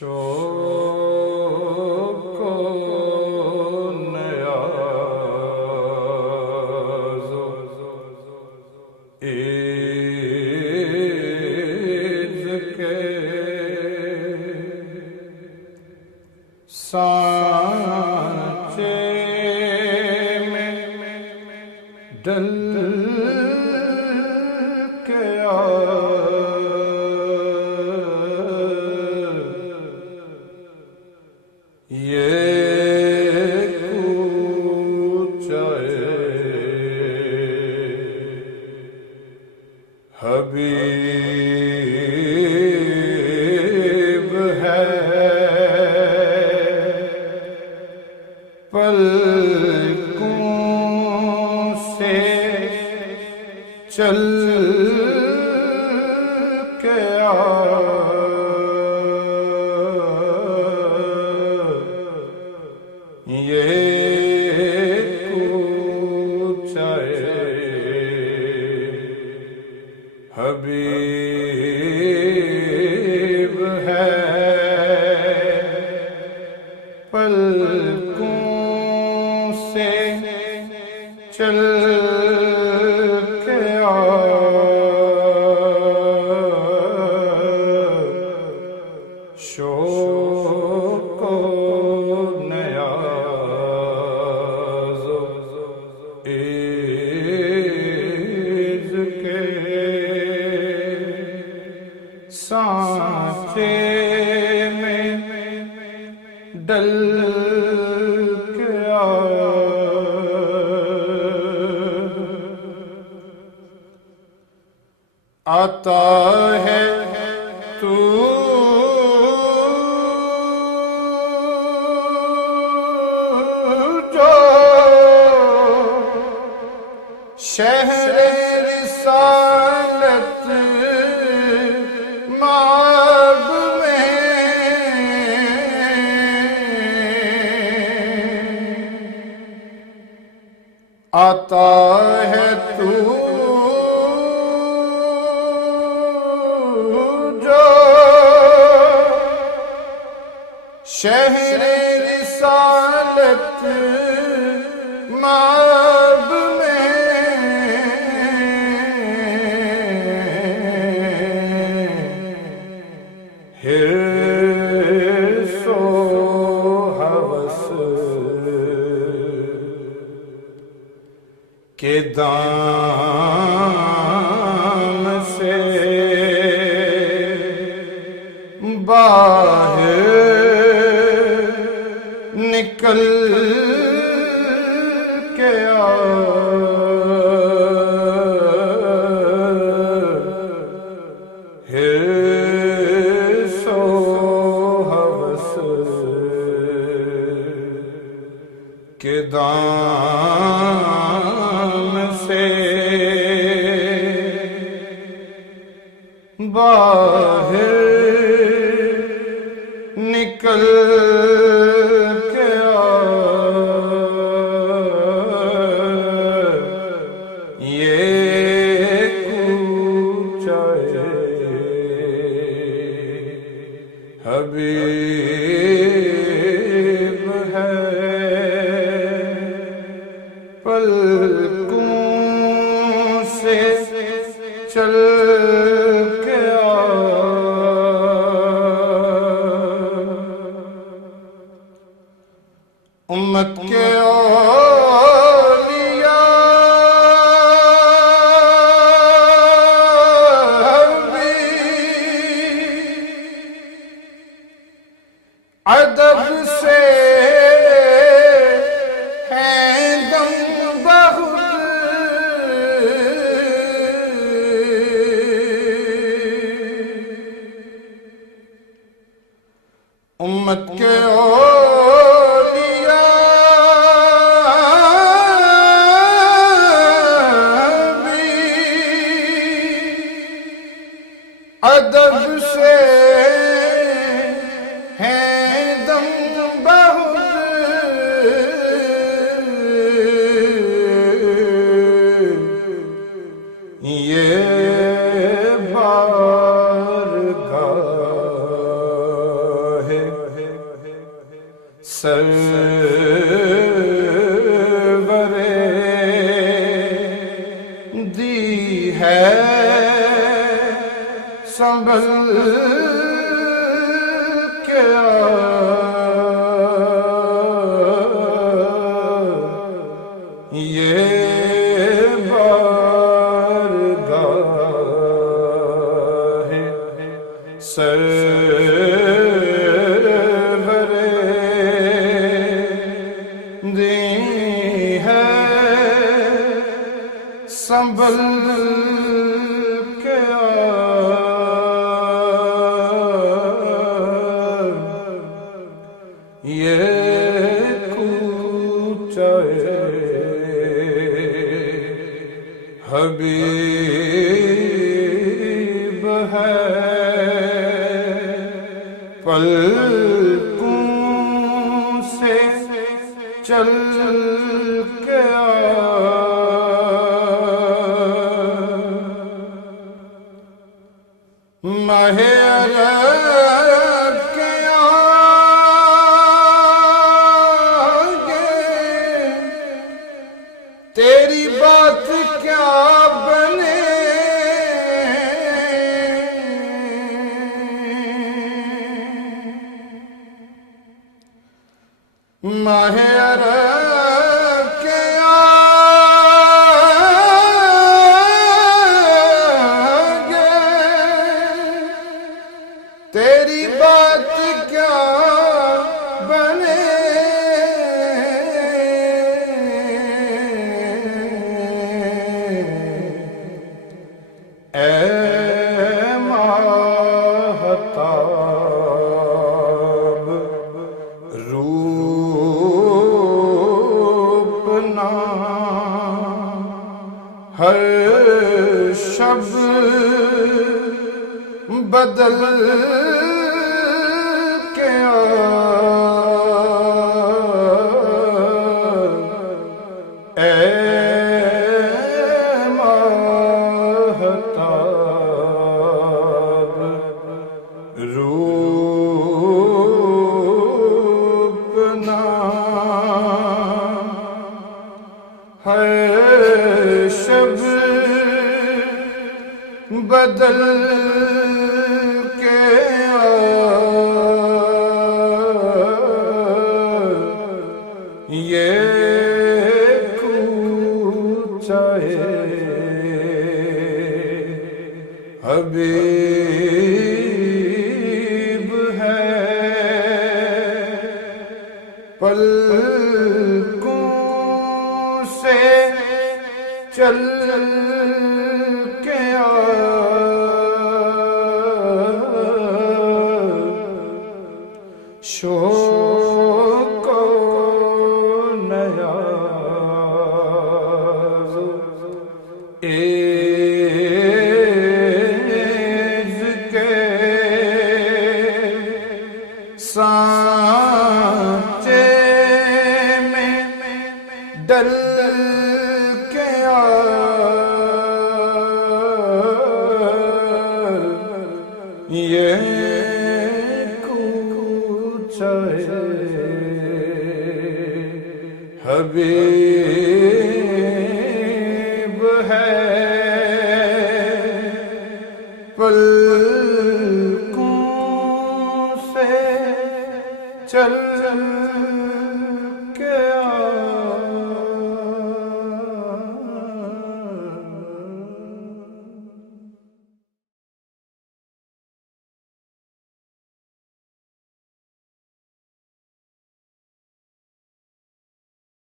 شوق و نیاز و عز کے سانچے میں ڈل کے حبیب ہے پلکوں سے چل کے حبیب ہے پلکوں سے چل کے شوق و نیاز و عز کے سانچے میں ڈل کے آتا ہے تو جو شہر رسالت آتا ہے تو جو شہر رسالت ماب میں حرص و ہوس کے دام سے باہر نکل کے حرص و ہوس کے دام سے باہر نکل کے یہ کوچہ حبیب ہے پلکوں سے چل کے امت کے اولیاء بھی ادب سے ہیں دم امت کے اولیاء سرور دی ہے سنبھل کے یہ بارگاہ سرور دی ہے سنبھل کے یہ کوچہ حبیب ہے پلکوں سے چل کے ماہ عرب کے آگے تیری بات کیا بنے ماہ عرب کے آگے تیری بات کیا بنے اے ماہتاب روپنا ہر شب بدل کے اے ماہتاب روپنا ہر شب بدل کے یہ کوچہ حبیب ہے پلکوں سے چل کے شوق و نیاز عز کے سانچے میں ڈل کے یہ کوچہ حبیب ہے پل